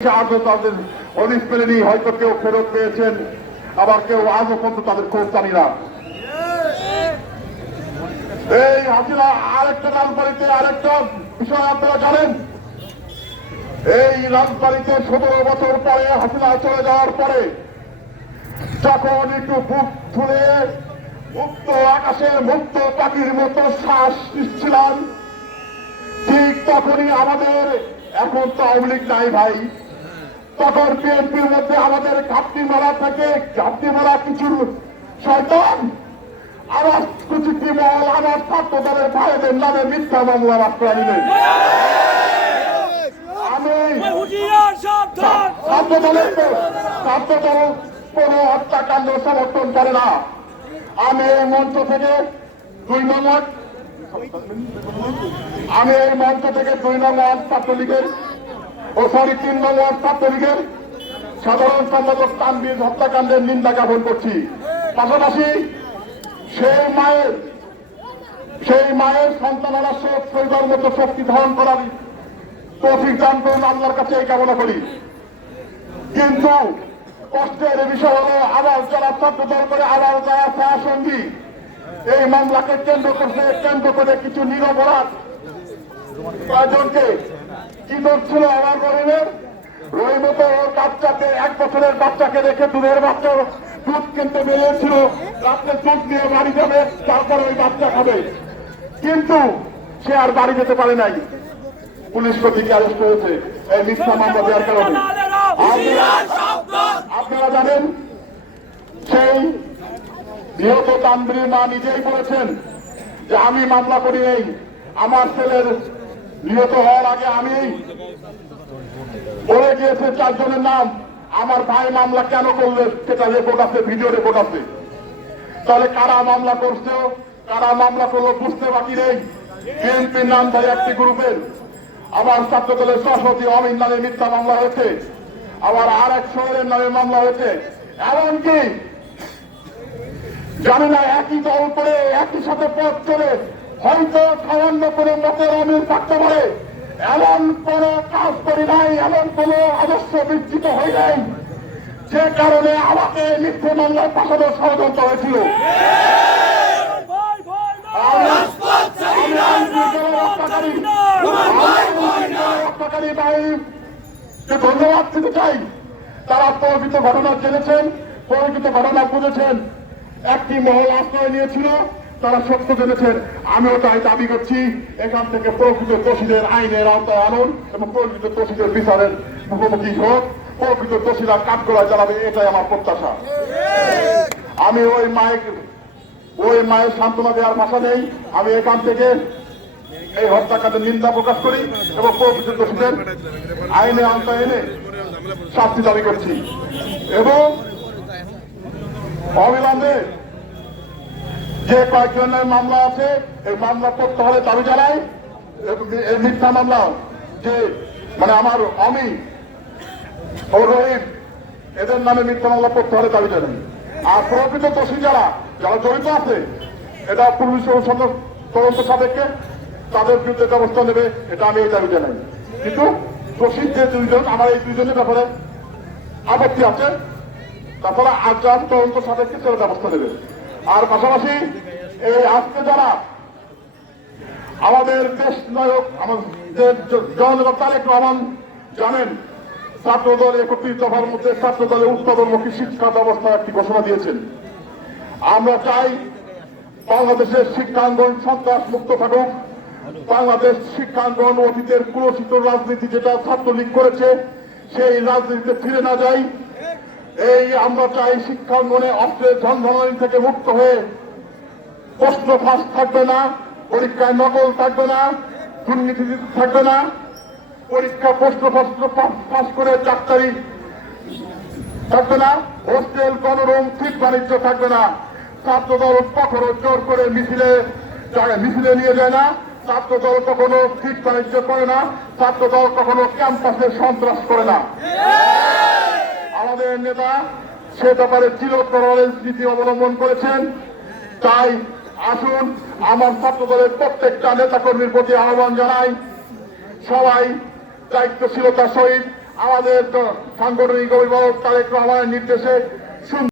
আজও তাদের পেলেনি, হয়তো কেউ ফেরত পেয়েছেন। আবার কেউ আজও পর্যন্ত তাদের খোঁজ জানি না। এই হাসিনা আরেকটা রাজবাড়িতে আরেকটা বিষয় আপনারা জানেন? এই রাজবাড়িতে সতেরো বছর পরে হাসিনা চলে যাওয়ার পরে যখন একটু বুক মুক্ত মুক্ত পাখির মতো শ্বাস নিচ্ছিলাম, ঠিক তখনই আমাদের এখন তো নাই ভাই। তখন বিএনপির মধ্যে আমাদের ঘাপটি মারা থেকে ঘাপটি মারা কিছু শয়তান। আবার কুচুকি মহল আমার ছাত্র দলের ভাইদের নামে মিথ্যা মামলা রাস্তা নিলেন করে না। আমি মঞ্চ থেকে দুই আমি এই মঞ্চ থেকে দুই নম্বর ছাত্রলীগের ও সরি তিন নম্বর ছাত্রলীগের সাধারণ সম্পাদক তানবীর হত্যাকাণ্ডের নিন্দা জ্ঞাপন করছি। পাশাপাশি সেই মায়ের সেই মায়ের সন্তানেরা শোক সইবার মতো শক্তি ধারণ করার তৌফিক দান করুন, আল্লাহর কাছে এই কামনা করি। কিন্তু কষ্টের বিষয় হলো, আবার যারা ছাত্র দল করে আবার যারা সহসঙ্গী এই মামলাকে কেন্দ্র করছে কেন্দ্র করে কিছু নিরপরাধ কয়েকজনকে কি করছিল আমার বলেন রহিম তো ওর বাচ্চাকে এক বছরের বাচ্চাকে রেখে দুধের বাচ্চা দুধ কিনতে বেরিয়েছিল। রাত্রে দুধ নিয়ে বাড়ি যাবে তারপর ওই বাচ্চা খাবে। কিন্তু সে আর বাড়ি যেতে পারে নাই। পুলিশ কর্তৃক অ্যারেস্ট হয়েছে। এই মিথ্যা মামলা দেওয়ার কারণে। আপনারা জানেন সেই নিহত তান্দ্রী মা নিজেই বলেছেন যে আমি মামলা করি নেই। আমার ছেলের নিহত হওয়ার আগে আমি বলে গিয়েছে চারজনের নাম। আমার ভাই মামলা কেন করলে সেটা রেকর্ড আছে ভিডিও রেকর্ড আছে। তাহলে কারা মামলা করছে? কারা মামলা করল বুঝতে বাকি নেই। বিএনপির নামধারী একটি গ্রুপের। আমার ছাত্র দলের সরস্বতী অমিন নামে মিথ্যা মামলা হয়েছে। আবার আর এক শহরের নামে মামলা হয়েছে। এমনকি জানি না একই দল করে একই সাথে পথ চলে। হয়তো সামান্য করে মতের অমিল থাকতে পারে। এমন কোন কাজ করি নাই, এমন কোন আদর্শ বিস্তৃত হয় নাই। যে কারণে আমাকে মিথ্যে মামলায় পাঠানো ষড়যন্ত্র হয়েছিল। আমি- আমি ধন্যবাদ দিতে চাই? তারা প্রকৃত ঘটনা জেনেছেন, প্রকৃত ঘটনা বুঝেছেন। একটি মহল আশ্রয় নিয়েছিল। তারা সত্য জেনেছেন। আমিও তাই দাবি করছি, এখান থেকে প্রকৃত দোষীদের আইনের আওতায় আনুন এবং প্রকৃত দোষীদের বিচারের মুখোমুখি হোক। প্রকৃত দোষীরা কাঠগড়ায় চালাবে, এটাই আমার প্রত্যাশা। আমি ওই মায়ের ওই মায়ের সান্ত্বনা দেওয়ার ভাষা নেই। আমি এখান থেকে এই হত্যাকাণ্ডের নিন্দা প্রকাশ করি এবং প্রকৃত দোষীদের আইনে আওতায় এনে শাস্তি দাবি করছি। এবং অবিলম্বে যে কয়েকজনের মামলা আছে, এই মামলা করতে হলে দাবি জানাই। এই মিথ্যা মামলা যে মানে আমার আমি ও রহিম, এদের নামে মিথ্যা মামলা করতে হলে দাবি জানাই। আর প্রকৃত দোষী যারা যারা জড়িত আছে, এটা পুলিশ অনুসন্ধান তদন্ত সাপেক্ষে তাদের বিরুদ্ধে ব্যবস্থা নেবে, এটা আমি এই দাবি জানাই। কিন্তু দোষী যে দুইজন, আমার এই দুইজনের ব্যাপারে আপত্তি আছে তাছাড়া আগ্রাম তদন্ত সাপেক্ষে তারা ব্যবস্থা নেবে। আর পাশাপাশি এই আজকে যারা আমাদের দেশ নায়ক আমাদের জননেতা তারেক রহমান জানেন ছাত্র দল একত্রিশ মধ্যে ছাত্র দলের উৎপাদনমুখী শিক্ষা ব্যবস্থা একটি ঘোষণা দিয়েছেন। আমরা চাই বাংলাদেশের শিক্ষাঙ্গন সন্ত্রাস মুক্ত থাকুক। বাংলাদেশ শিক্ষাঙ্গন অতীতের কুলসিত রাজনীতি যেটা ছাত্রলীগ করেছে, সেই রাজনীতিতে ফিরে না যাই। এই আমরা চাই শিক্ষাঙ্গনে অস্ত্রের ঝনঝনানি থেকে মুক্ত হয়ে প্রশ্ন ফাঁস থাকবে না, পরীক্ষায় নকল থাকবে না, দুর্নীতি থাকবে না, পরীক্ষা প্রশ্ন ফাঁস ফাঁস করে ডাক্তারি থাকবে না, হোস্টেল, গণরুম ঠিক বাণিজ্য থাকবে না ছাত্র দল কখনো জোর করে মিছিলে মিছিলে নিয়ে যায় না ছাত্র দল কখনো ফিট বাণিজ্য করে না ছাত্র দল কখনো ক্যাম্পাসে সন্ত্রাস করে না। আমাদের নেতা, সে ব্যাপারে চিরতরের নীতি অবলম্বন করেছেন। তাই আসুন, আমার ছাত্র দলের প্রত্যেকটা নেতা কর্মীর প্রতি আহ্বান জানাই। সবাই দায়িত্বশীলতার সহিত আমাদের সাংগঠনিক অভিভাবক তারেক রহমানের নির্দেশে